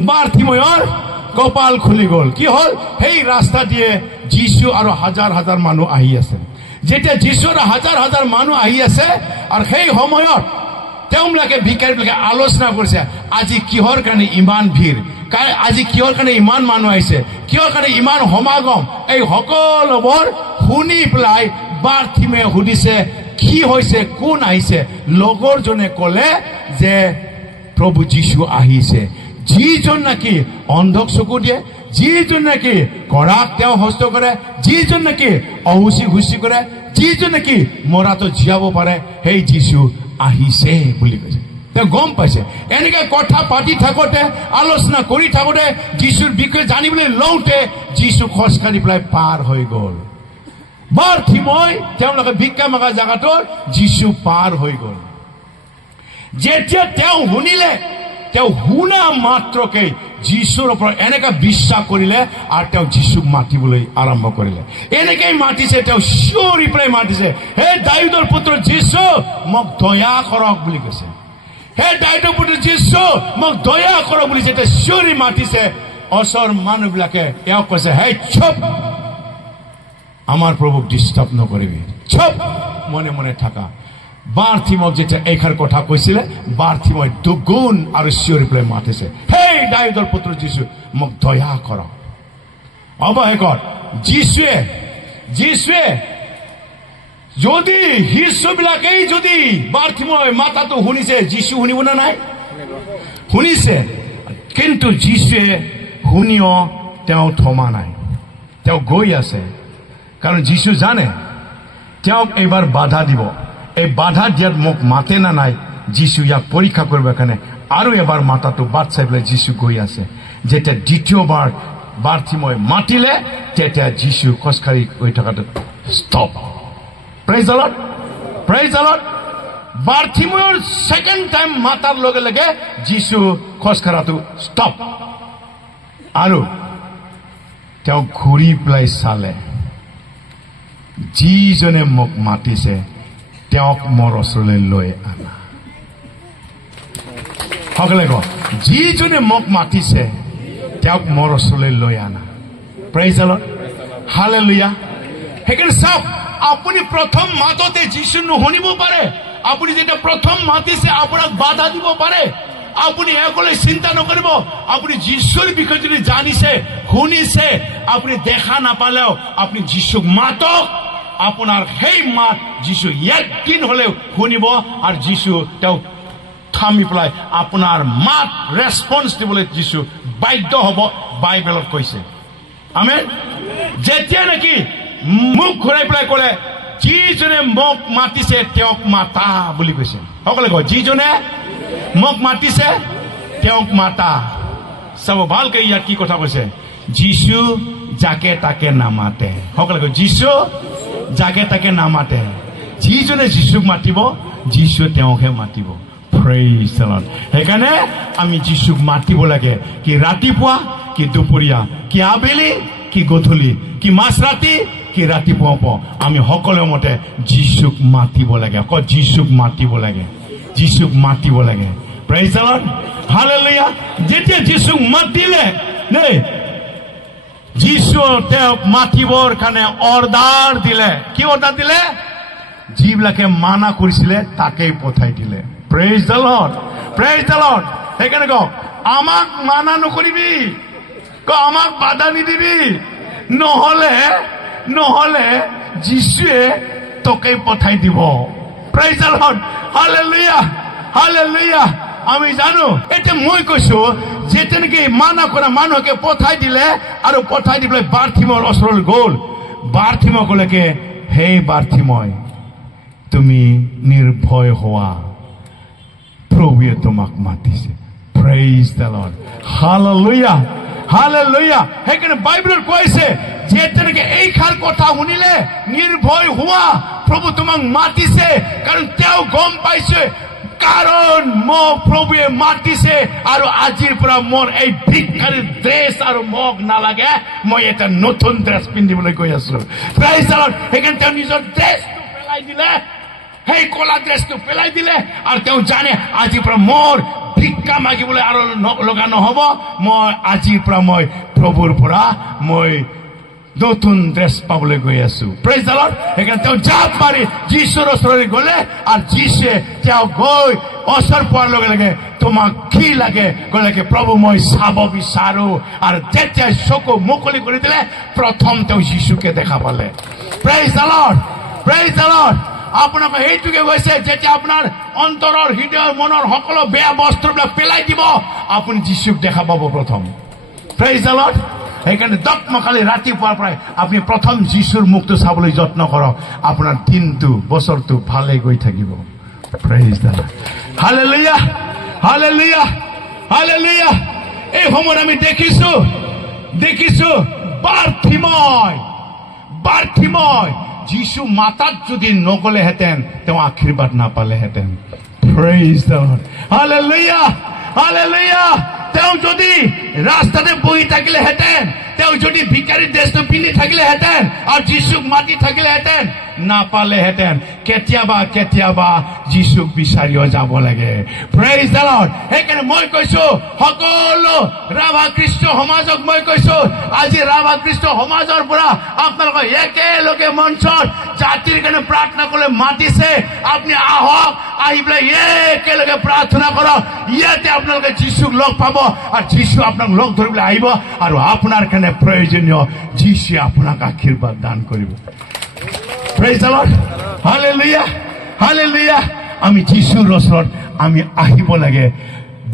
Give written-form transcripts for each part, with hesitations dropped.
বাৰ্থিময়ৰ কপাল খুলি গ'ল কি হ'ল সেই ৰাস্তা দিয়ে যীশু আৰু হাজাৰ হাজাৰ মানুহ আহি আছে যেতিয়া যীশুৰ হাজাৰ হাজাৰ মানুহ আহি আছে আৰু সেই সময়ত তেওঁলোকে ভিক্ষাৰীবিলাকে আলোচনা কৰিছে আজি কিহৰ কাৰণে ইমান ভিৰ আজি কিহৰ কাৰণে ইমান মানুহ আহিছে কিহৰ কাৰণে ইমান সমাগম এই সকলোবোৰ শুনি পেলাই বাৰ্থিময়ে সুধিছে কি হৈছে কোন আহিছে লগৰজনে ক'লে যে প্ৰভু যীশু আহিছে যিজন নাকি অন্ধক চকু দিয়ে যিজন নাকি কৰাক তেওঁ হস্ত কৰে যিজন নাকি অহুচি ঘুচি কৰে যিজন নাকি মৰাটো জীয়াব পাৰে সেই যীশু আহিছে বুলি কৈছে তেওঁ গম পাইছে এনেকে কথা পাতি থাকোতে আলোচনা কৰি থাকোতে যীশুৰ বিষয়ে জানিবলৈ লওঁতে যীশু খোজকাঢ়ি পেলাই পাৰ হৈ গ'ল বাৰ্থিময় তেওঁলোকে ভিক্ষা মাগা জাগাটোৰ যীশু পাৰ হৈ গ'ল যেতিয়া তেওঁ শুনিলে তেওঁ শুনা মাত্ৰকে যীশুৰ ওপৰত এনেকা বিশ্বাস কৰিলে আৰু তেওঁ যীশুক মাতিবলৈ আৰম্ভ কৰিলে এনেকৈ মাতিছে তেওঁ চিঞৰি পেলাই মাতিছে হে দাউদৰ পুত্ৰ যীশু মোক দয়া কৰক বুলি কৈছে হে দাউদৰ পুত্ৰ যীশু মোক দয়া কৰক বুলি যেতিয়া চিঞৰি মাতিছে ওচৰৰ মানুহবিলাকে এওঁ কৈছে হে চুপ আমাৰ প্ৰভুক ডিষ্টাৰ্ব নকৰিবি চুপ মনে মনে থাকা বাৰ্থিময়ক যেতিয়া এইষাৰ কথা কৈছিলে বাৰ্থিময় দুগুণ আৰু চিঞৰি পেলাই মাতিছে হে দাউদৰ পুত্ৰ যীশু মোক দয়া কৰক অৱশেষত যীশুৱে যদি শিষ্যবিলাকেই যদি বাৰ্থিময় মাতাটো শুনিছে যীশু শুনিব না নাই শুনিছে কিন্তু যীশুৱে শুনিও তেওঁ থমা নাই তেওঁ গৈ আছে কাৰণ যীশু জানে তেওঁক এইবাৰ বাধা দিব এই বাধা দিয়াত মোক মাতে না নাই যীশু ইয়াক পৰীক্ষা কৰিব কাৰণে আৰু এবাৰ মাতাটো বাট চাই পেলাই যীশু গৈ আছে যেতিয়া দ্বিতীয়বাৰ বাৰ্থিময় মাতিলে তেতিয়া যীশু খোজকাঢ়ি গৈ থকাটো stop praise the Lord praise the Lord বাৰ্থিময়ৰ ছেকেণ্ড টাইম মাতাৰ লগে লগে যীশু খোজকাঢ়াটো ষ্টপ আৰু তেওঁ ঘূৰি পেলাই চালে যিজনে মোক মাতিছে তেওঁক মোৰ ওচৰলৈ লৈ আনা সকলে কওক যিজনে মোক মাতিছে তেওঁক মোৰ ওচৰলৈ লৈ আনা প্ৰেইজ দ্য লৰ্ড হালেলুয়া সেইকাৰণে চাওক আপুনি প্ৰথম মাততে যীশু নুশুনিব পাৰে আপুনি যেতিয়া প্ৰথম মাতিছে আপোনাক বাধা দিব পাৰে আপুনি একলে চিন্তা নকৰিব আপুনি যীশুৰ বিষয়ে যদি জানিছে শুনিছে আপুনি দেখা নাপালেও আপুনি যীশুক মাতক আপোনাৰ সেই মাত যীশু একদিন হলেও শুনিব আৰু যীশু তেওঁ থামি পেলাই আপোনাৰ মাত ৰেছপন্স দিবলৈ যীশু বাধ্য হ'ব বাইবেলত কৈছে আমেন যেতিয়া নেকি মুখ ঘূৰাই পেলাই ক'লে যিজনে মোক মাতিছে তেওঁক মাতা বুলি কৈছে সকলে কয় যিজনে মোক মাতিছে তেওঁক মাতা চাব ভালকৈ ইয়াত কি কথা কৈছে যীশু যাকে তাকে নামাতে সকলে কয় যীশু যাকে তাকে নামাতে যিজনে যীশুক মাতিব যীশু তেওঁকহে মাতিব প্ৰেইজ দ্য লৰ্ড সেইকাৰণে আমি যীশুক মাতিব লাগে কি ৰাতিপুৱা কি দুপৰীয়া কি আবেলি কি গধূলি কি মাঝৰাতি কি ৰাতিপুৱা আমি সকলোৰে মতে যীশুক মাতিব লাগে আকৌ যীশুক মাতিব লাগে যীশুক মাতিব লাগে প্ৰেইজ দ্য লৰ্ড হালেলুয়া যেতিয়া যীশুক মাতিলে দেই যীশু তেওঁক মাতিবৰ কাৰণে অৰ্ডাৰ দিলে কি অৰ্ডাৰ দিলে যিবিলাকে মানা কৰিছিলে তাকেই পঠাই দিলে praise the Lord praise the lord সেইকাৰণে কওক আমাক মানা নকৰিবি আমাক বাধা নিদিবি নহলে যীশুৱে তোকেই পঠাই দিব praise the Lord hallelujah hallelujah আমি জানো এতিয়া মই কৈছো যে তেনেকে মানা কৰা মানুহকে পঠাই দিলে আৰু পঠাই দি পেলাই বাৰ্থিময়ৰ ওচৰলৈ গ'ল বাৰ্থিময় ক'লেকে হে বাৰ্থিময় তুমি নিৰ্ভয় হোৱা প্ৰভুৱে তোমাক মাতিছে praise the Lord hallelujah hallelujah সেইকাৰণে বাইবেলত কৈছে যে তেনেকে এইষাৰ কথা শুনিলে নিৰ্ভয় হোৱা প্ৰভু তোমাক মাতিছে কাৰণ তেওঁ গম পাইছে কাৰণ মোক প্ৰভুৱে মাতিছে আৰু আজিৰ পৰা মোৰ এই ভিক্ষাৰী ড্ৰেছ আৰু মোক নালাগে মই এটা নতুন ড্ৰেছ পিন্ধিবলৈ গৈ আছো প্ৰেইজ দ্য লৰ্ড সেইকাৰণে তেওঁ নিজৰ ড্ৰেছটো পেলাই দিলে সেই কলা ড্ৰেছটো পেলাই দিলে আৰু তেওঁ জানে আজিৰ পৰা মোৰ ভিক্ষা মাগিবলৈ আৰু লগা নহব মই আজিৰ পৰা মই প্ৰভুৰ পৰা মই নতুন ড্ৰেছ পাবলৈ গৈ আছো প্ৰেজ দ্য লৰ্ড সেইকাৰণে তেওঁ জাপ মাৰি যীশুৰ ওচৰলৈ গ'লে আৰু যীশুৱে তেওঁ গৈ ওচৰ পোৱাৰ লগে লগে তোমাক কি লাগে ক'লে প্ৰভু মই চাব বিচাৰো আৰু যেতিয়া চকু মুকলি কৰি দিলে প্ৰথম তেওঁ যীশুকে দেখা পালে praise the lord praise the lord আপোনাক এইটোকে কৈছে যেতিয়া আপোনাৰ অন্তৰৰ হৃদয় মনৰ সকলো বেয়া বস্তুবিলাক পেলাই দিব আপুনি যীশুক দেখা পাব প্ৰথম প্ৰেজ দ্য লৰ্ড সেইকাৰণে দকমকালি ৰাতিপুৱাৰ পৰাই আপুনি প্ৰথম যীশুৰ মুখটো চাবলৈ যত্ন কৰক আপোনাৰ দিনটো বছৰটো ভালে গৈ থাকিব praise the Lord hallelujah hallelujah hallelujah এই সময়ত আমি দেখিছো বাৰ্থিময় যীশু মাতাত যদি নগলেহেঁতেন তেওঁ আশীৰ্বাদ নাপালেহেঁতেন praise the Lord hallelujah hallelujah তেওঁ যদি ৰাস্তাতে বহি থাকিলেহেঁতেন তেওঁ যদি ভিকাৰী ড্ৰেছটো পিন্ধি থাকিলেহেঁতেন আৰু যীশুক মাতি থাকিলেহেঁতেন নাপালেহেঁতেন কেতিয়াবা যীশুক বিচাৰিও যাব লাগে প্ৰেজ দ্য লৰ্ড সেইকাৰণে মই কৈছো সকলো ৰাভা কৃষ্ণ সমাজক মই কৈছো আজি ৰাভা কৃষ্ণ সমাজৰ পৰা আপোনালোকে একেলগে মঞ্চত জাতিৰ কাৰণে প্ৰাৰ্থনা কৰিবলৈ মাতিছে আপুনি আহক আহি পেলাই একেলগে প্ৰাৰ্থনা কৰক ইয়াতে আপোনালোকে যীশুক লগ পাব আৰু যীশু আপোনাক লগ ধৰিবলৈ আহিব আৰু আপোনাৰ কাৰণে প্ৰয়োজনীয় যীশুৱে আপোনাক আশীৰ্বাদ দান কৰিব praise the Lord hallelujah hallelujah আমি যীশুৰ ওচৰত আমি আহিব লাগে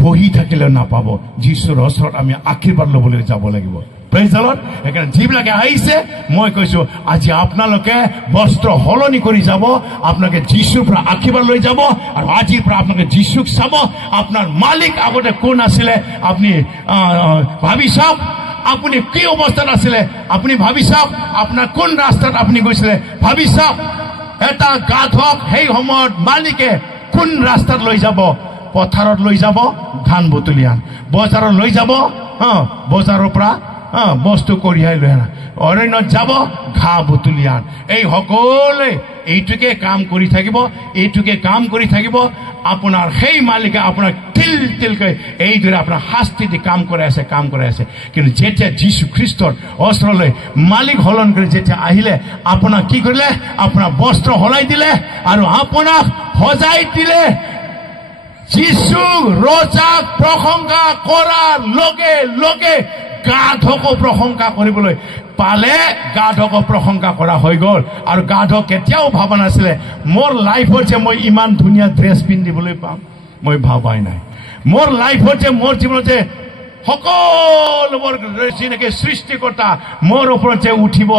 বহি থাকিলে নাপাব যীশুৰ ওচৰত আমি আশীৰ্বাদ ল'বলৈ যাব লাগিব প্ৰেজ দ্য লৰ্ড সেইকাৰণে যিবিলাকে আহিছে মই কৈছো আজি আপোনালোকে বস্ত্ৰ সলনি কৰি যাব আপোনালোকে যীশুৰ পৰা আশীৰ্বাদ লৈ যাব আৰু আজিৰ পৰা আপোনালোকে যীশুক চাব আপোনাৰ মালিক আগতে কোন আছিলে আপুনি ভাবি চাওক আপুনি কি অৱস্থাত আছিলে আপুনি ভাবি চাওক আপোনাৰ কোন ৰাস্তাত আপুনি গৈছিলে ভাবি চাওক এটা গাধক সেই সময়ত মালিকে কোন ৰাস্তাত লৈ যাব পথাৰত লৈ যাব ধান বুটলি আন বজাৰত লৈ যাব বজাৰৰ পৰা বস্তু কঢ়িয়াই লৈ আনা অৰণ্যত যাব ঘাঁহ বুটলি আন এই সকলোৱে এইটোকে কাম কৰি থাকিব আপোনাৰ সেই মালিকে আপোনাক তিলকৈ এইদৰে আপোনাৰ শাস্তি দি কাম কৰাই আছে কিন্তু যেতিয়া যীশু খ্ৰীষ্টৰ ওচৰলৈ মালিক সলন কৰি যেতিয়া আহিলে আপোনাক কি কৰিলে আপোনাৰ বস্ত্ৰ সলাই দিলে আৰু আপোনাক সজাই দিলে যীশুক ৰজাক প্ৰশংসা কৰাৰ লগে লগে গাধকো প্ৰশংসা কৰিবলৈ পালে গাধকো প্ৰশংসা কৰা হৈ গ'ল আৰু গাধক কেতিয়াও ভাবা নাছিলে মোৰ লাইফত যে মই ইমান ধুনীয়া ড্ৰেছ পিন্ধিবলৈ পাম মই ভাবাই নাই মোৰ লাইফত যে মোৰ জীৱনত যে সকলোবোৰ যেনেকে সৃষ্টিকৰ্তা মোৰ ওপৰত যে উঠিব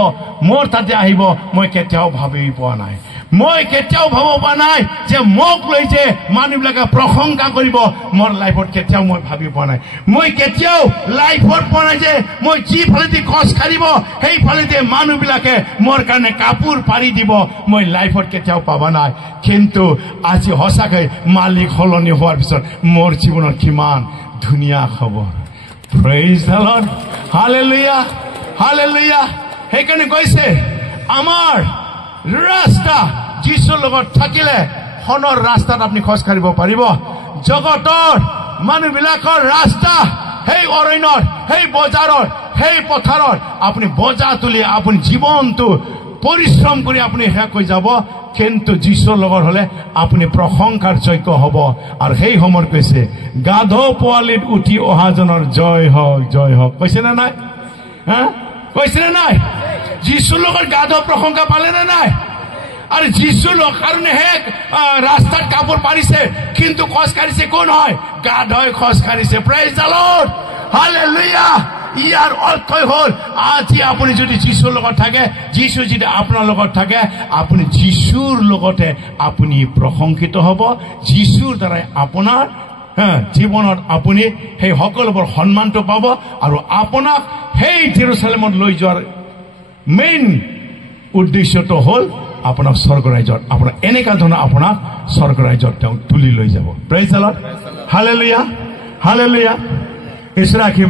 মোৰ তাতে আহিব মই কেতিয়াও ভাবি পোৱা নাই মই কেতিয়াও ভাব পৰা নাই যে মোক লৈ যে মানুহবিলাকে প্ৰশংসা কৰিব মোৰ লাইফত কেতিয়াও মই ভাবি পোৱা নাই মই কেতিয়াও লাইফত পোৱা নাই যে মই যিফালেদি খোজ কাঢ়িব সেইফালেদি মানুহবিলাকে মোৰ কাৰণে কাপোৰ পাৰি দিব মই লাইফত কেতিয়াও পাবা নাই কিন্তু আজি সঁচাকৈ মালিক সলনি হোৱাৰ পিছত মোৰ জীৱনত কিমান ধুনীয়া খবৰ praise the Lord hallelujah hallelujah সেইকাৰণে কৈছে আমাৰ ৰাস্তা যীশুৰ লগত থাকিলে সোণৰ ৰাস্তাত আপুনি খোজ কাঢ়িব পাৰিব জগতৰ মানুহবিলাকৰ ৰাস্তা সেই অৰণ্যত সেই বজাৰত সেই পথাৰত আপুনি বজা তুলি আপুনি জীৱনটো পৰিশ্ৰম কৰি আপুনি শেষ হৈ যাব কিন্তু যীশুৰ লগত হলে আপুনি প্ৰশংসাৰ যোগ্য হ'ব আৰু সেই সময়ত কৈছে গাধ পোৱালিত উঠি অহাজনৰ জয় হওক কৈছে নে নাই কৈছে নে নাই যীশুৰ লগত গাধ প্ৰশংসা পালে নে নাই আৰু যীশুৰ কাৰণেহে ৰাস্তাত কাপোৰ পাৰিছে কিন্তু খোজ কাঢ়িছে কোন হয় গাধই খোজ কাঢ়িছে প্ৰেজ দ্য লৰ্ড হালেলুয়া ইয়াৰ অৰ্থই হ'ল আজি আপুনি যদি যীশুৰ লগত থাকে যীশু যদি আপোনাৰ লগত থাকে আপুনি যীশুৰ লগতে আপুনি প্ৰশংসিত হ'ব যীশুৰ দ্বাৰাই আপোনাৰ জীৱনত আপুনি সেই সকলোবোৰ সন্মানটো পাব আৰু আপোনাক সেই জেৰুজালেমত লৈ যোৱাৰ মেইন উদ্দেশ্যটো হ'ল আপোনাক স্বৰ্গ ৰাজ্যত আপোনাক এনেকুৱা ধৰণৰ আপোনাক স্বৰ্গ ৰাজ্যত তেওঁ তুলি লৈ যাব praise the Lord hallelujah hallelujah ঈশ্বৰে